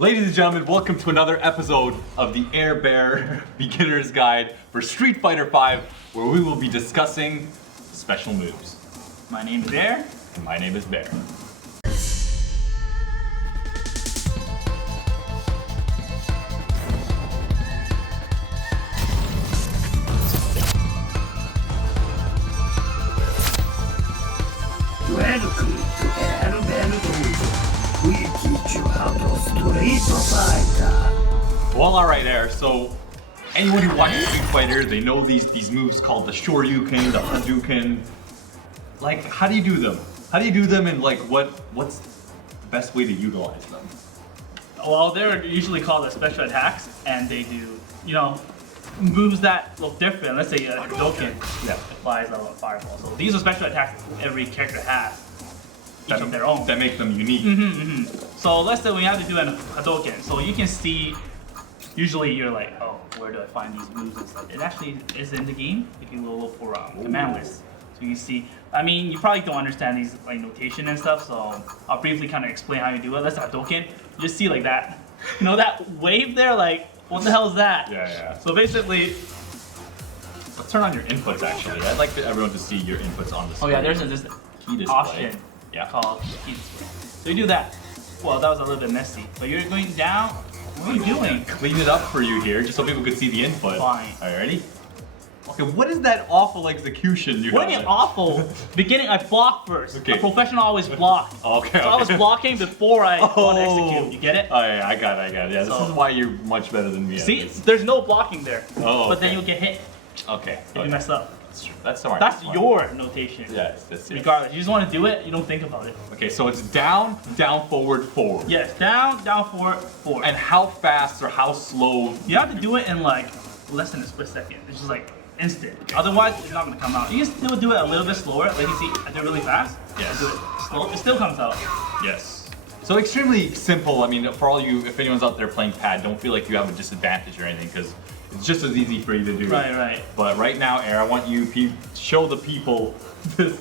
Ladies and gentlemen, welcome to another episode of the AirBehr Beginner's Guide for Street Fighter V, where we will be discussing special moves. My name is Behr. And my name is Behr. Welcome to AirBehr Dojo. We teach you how to Street Fighter. Well, alright, Air. So, anyone who watches Street Fighter, they know these moves called the Shoryuken, the Hadouken. Like, how do you do them? How do you do them, and like, what's the best way to utilize them? Well, they're usually called the special attacks, and they do, moves that look different. Let's say a Hadouken applies a fireball. So these are special attacks every character has, each of their own. That make them unique. So let's say we have to do a Hadouken. So you can see, usually you're like, oh, where do I find these moves and stuff? It actually is in the game. If you look for command list. So you can see, I mean, you probably don't understand these like notation and stuff, so I'll briefly kind of explain how you do it. Let's Hadouken. You just see like that, that wave there, like, what the hell is that? Yeah. So basically, Let's turn on your inputs actually. I'd like everyone to see your inputs on the screen. oh yeah, there's this key display. option called key display. So you do that. Well, that was a little bit messy, but you're going down. What are you doing? Clean it up for you here, just so people could see the input. Fine. Are you ready? Okay, what is that awful execution you What got? do you mean awful? Beginning, I block first. Okay. A professional always block. Okay. So I was blocking before I want to execute. You get it? Oh yeah, I got it. Yeah, this is why you're much better than me. at See, this. there's no blocking there. Oh, But then okay. you'll get hit Okay. if you mess up. That's smart. That's smart. your notation. Yes, that's it. Regardless, you just want to do it. You don't think about it. Okay, so it's down, forward, forward. Yes, down, forward, forward. And how fast or how slow? You have to do it in like less than a split second. It's just like instant. Otherwise, it's not gonna come out. You can still do it a little bit slower. Like you see, I do it really fast. Yes. I do it slow. It still comes out. Yes. So extremely simple. I mean, for all you, if anyone's out there playing pad, don't feel like you have a disadvantage or anything, because it's just as easy for you to do. Right. But right now, Air, I want you to show the people this.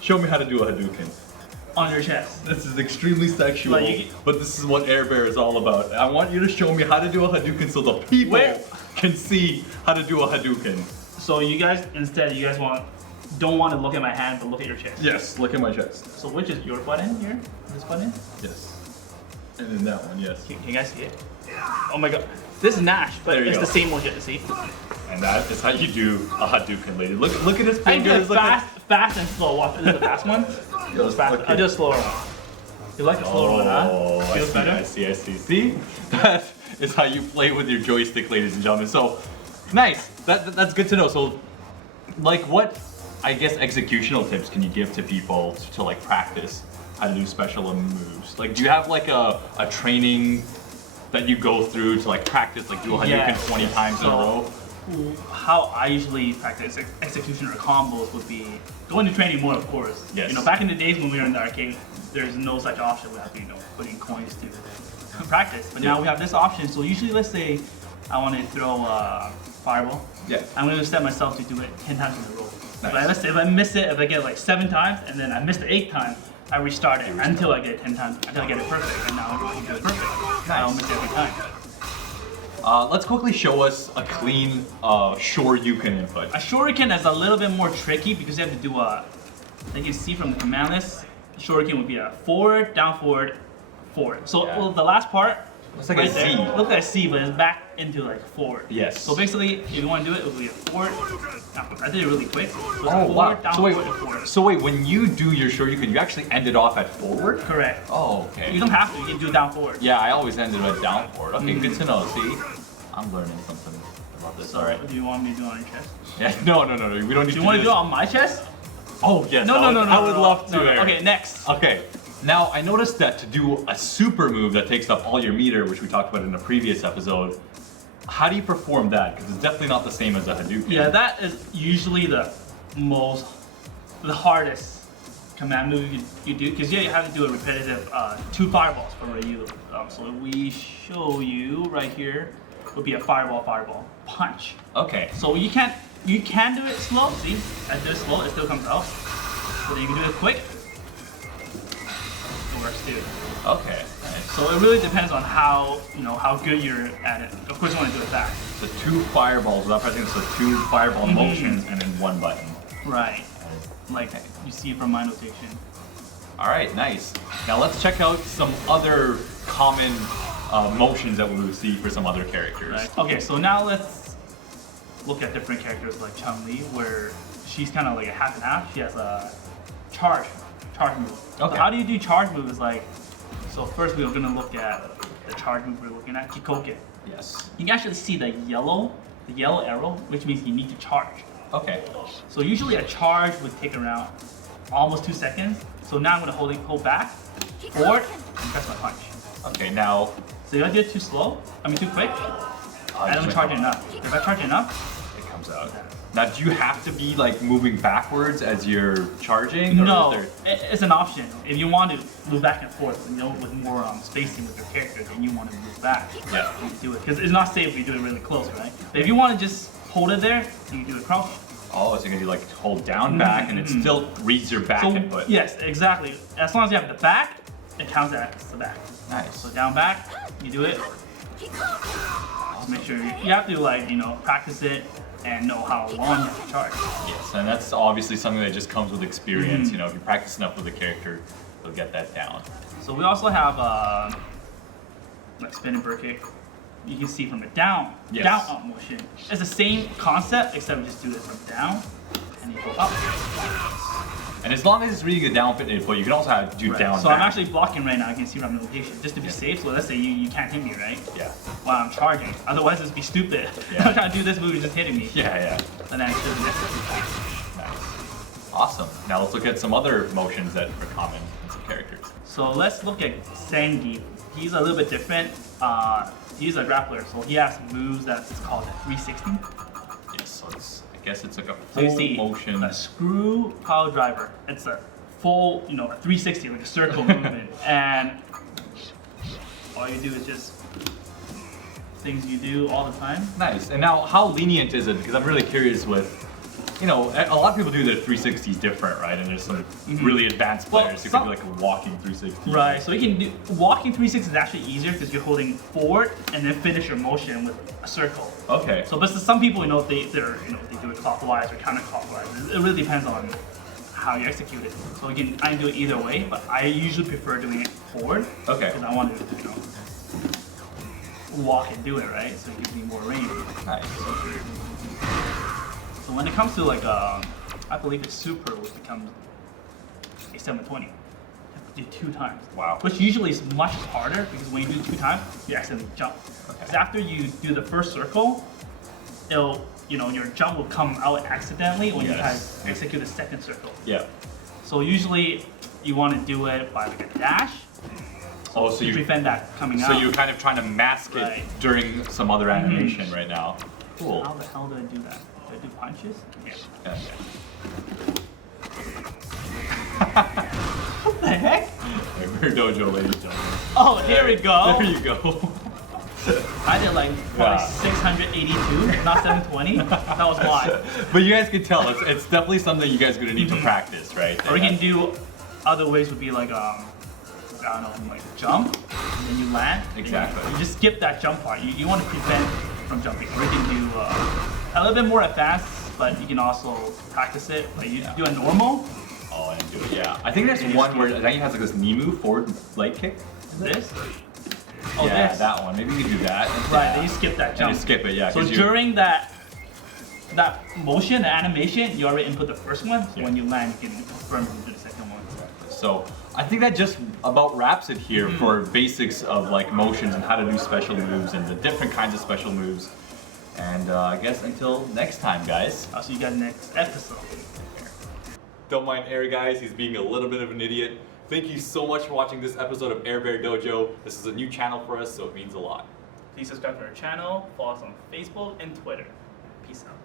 Show me how to do a Hadouken. On your chest. This is extremely sexual, but this is what AirBehr is all about. I want you to show me how to do a Hadouken so the people can see how to do a Hadouken. So you guys, instead, don't want to look at my hand, but look at your chest. Yes, look at my chest. So which is your button here? This button? Yes. And then that one, yes. Can you guys see it? Oh my god. This is Nash, but There you it's go. the same motion, see? And that is how you do a Hadouken, lady. Look at his I do fingers. it fast and slow. Watch, this is the fast one. Goes fast. Okay. I do a slower one. You like the slower one, huh? Oh, Feels better? I see. See? That is how you play with your joystick, ladies and gentlemen. So, nice. That's good to know. So, like, what, I guess, executional tips can you give to people to like practice how to do special moves? Like, do you have like a training that you go through to like practice, like do a Hadouken 20 times in a row? How I usually practice execution or combos would be going to training mode, of course. Yes. Back in the days when we were in the arcade, there's no such option. We have to, put in coins to practice. But now we have this option. So usually, let's say I want to throw a fireball. Yeah. I'm going to set myself to do it 10 times in a row. Nice. But let's say if I miss it, if I get it like 7 times and then I miss the 8th time, I restart it until I get it 10 times, until I get it perfect. And now I do it perfect. I don't miss it every time. Let's quickly show us a clean Shoryuken input. A shuriken is a little bit more tricky because you have to do like you see from the command list, the shuriken would be a forward, down forward, forward. So well, the last part, Looks like a Z. Looks like a C, but it's back into like forward. Yes. So basically, if you want to do it, it would be a forward, down forward. I did it really quick. So it's Oh forward, wow! down So wait, forward, and forward. so wait, when you do your Shoryuken, you actually end it off at forward? Correct. Oh, okay. You don't have to. You can do down forward. Yeah, I always ended at down forward. Okay, good to know. See, I'm learning something about this. So All right. do you want me to do it on your chest? Yeah. No. We don't need Do to you want to this. do it on my chest? Oh yes. No. I would love to. No. Aaron. Okay, next. Okay. Now I noticed that to do a super move that takes up all your meter, which we talked about in a previous episode, how do you perform that? Because it's definitely not the same as a Hadouken. Yeah, that is usually the hardest command move you do, because you have to do a repetitive 2 fireballs for Ryu. So if we show you right here, would be a fireball, punch. Okay. So you can do it slow. See, I do it slow, it still comes out. But then you can do it quick. It works too. Okay. So So it really depends on how good you're at it. Of course, you want to do it fast. So 2 fireballs without pressing, so 2 fireball motions and then 1 button. Right. Like you see from my notation. All right, nice. Now let's check out some other common motions that we would see for some other characters. Right. Okay, so now let's look at different characters like Chumlee, where she's kind of like a half and half. She has a charge move. Okay. So how do you do charge moves? Like, so first we're gonna look at the charge move we're looking at, Kikoke. Yes. You can actually see the yellow arrow, which means you need to charge. Okay. So usually a charge would take around almost 2 seconds. So now I'm gonna hold back, forward, and press my punch. Okay, now. So if I do it too too quick, I don't charge enough. If I charge enough, it comes out. Now, do you have to be like moving backwards as you're charging? Or no, is there... it's an option. If you want to move back and forth, with more spacing with your character, then you want to move back. Yeah. You do it because it's not safe if you do it really close, right? But if you want to just hold it there, you can do it crouching. Oh, so you're gonna do like hold down back and it still reads your back input. Yes, exactly. As long as you have the back, it counts as the back. Nice. So down back, you do it. Just make sure you have to practice it and know how long you have to charge. Yes, and that's obviously something that just comes with experience. You know, if you practice enough with a character, you'll get that down. So we also have like spin and bird kick. You can see from the down up motion. It's the same concept except we just do it from down and you go up. And as long as it's reading the down input, you can also do down. So back. I'm actually blocking right now. You can see from the location just to be safe. So let's say you can't hit me, right? Yeah. While I'm charging. Otherwise, this would be stupid. Yeah. I'm trying to do this move, you're just hitting me. Yeah. And then I should next. Nice. Awesome. Now let's look at some other motions that are common in some characters. So let's look at Sengi. He's a little bit different. He's a grappler, so he has moves that's called a 360. Yes, so I guess it's like a So you full see motion. a screw power driver. It's a full, a 360, like a circle movement. And all you do is just things you do all the time. Nice. And now, how lenient is it? Because I'm really curious with, a lot of people do the 360s different, right? And there's some really advanced players who can do like a walking 360. Right, so you can do walking 360 is actually easier because you're holding forward and then finish your motion with a circle. Okay. So, but some people, they do it clockwise or counterclockwise. It really depends on how you execute it. So I can do it either way, but I usually prefer doing it forward. Okay. Because I want to, walk and do it, right? So it gives me more range. Nice. So when it comes to I believe it's super, which becomes a 720. You have to do 2 times. Wow. Which usually is much harder because when you do 2 times, you accidentally jump. Okay. Because after you do the first circle, it'll, your jump will come out accidentally when you guys execute the second circle. Yeah. So usually you want to do it by like a dash. So you prevent that coming out. So you're kind of trying to mask it during some other animation right now. Cool. How the hell do I do that? Do I do punches? Yeah. What the heck? AirBehr Dojo, ladies and gentlemen. Oh, here we go. There you go. I did like 682, not 720. That was why. But you guys can tell, it's definitely something you guys are gonna need to practice, right? Or we can do other ways would be like I don't know, like jump, and then you land. Exactly. You just skip that jump part. You want to prevent from jumping. Or you can do a little bit more advanced, but you can also practice it. Like you do a normal. Oh, and do it. Yeah. I think there's one where I think it has like this knee move, forward light kick. This. Oh, yeah, this. that one. Maybe we can do that. Right. Then you skip that jump. And you skip it, yeah. So during that motion, the animation, you already input the first one. So when you land, you can confirm to do the second one. So I think that just about wraps it here for basics of like motions and how to do special moves and the different kinds of special moves. And I guess until next time, guys. I'll see you guys next episode. Don't mind Air, guys. He's being a little bit of an idiot. Thank you so much for watching this episode of AirBehr Dojo. This is a new channel for us, so it means a lot. Please subscribe to our channel, follow us on Facebook and Twitter. Peace out.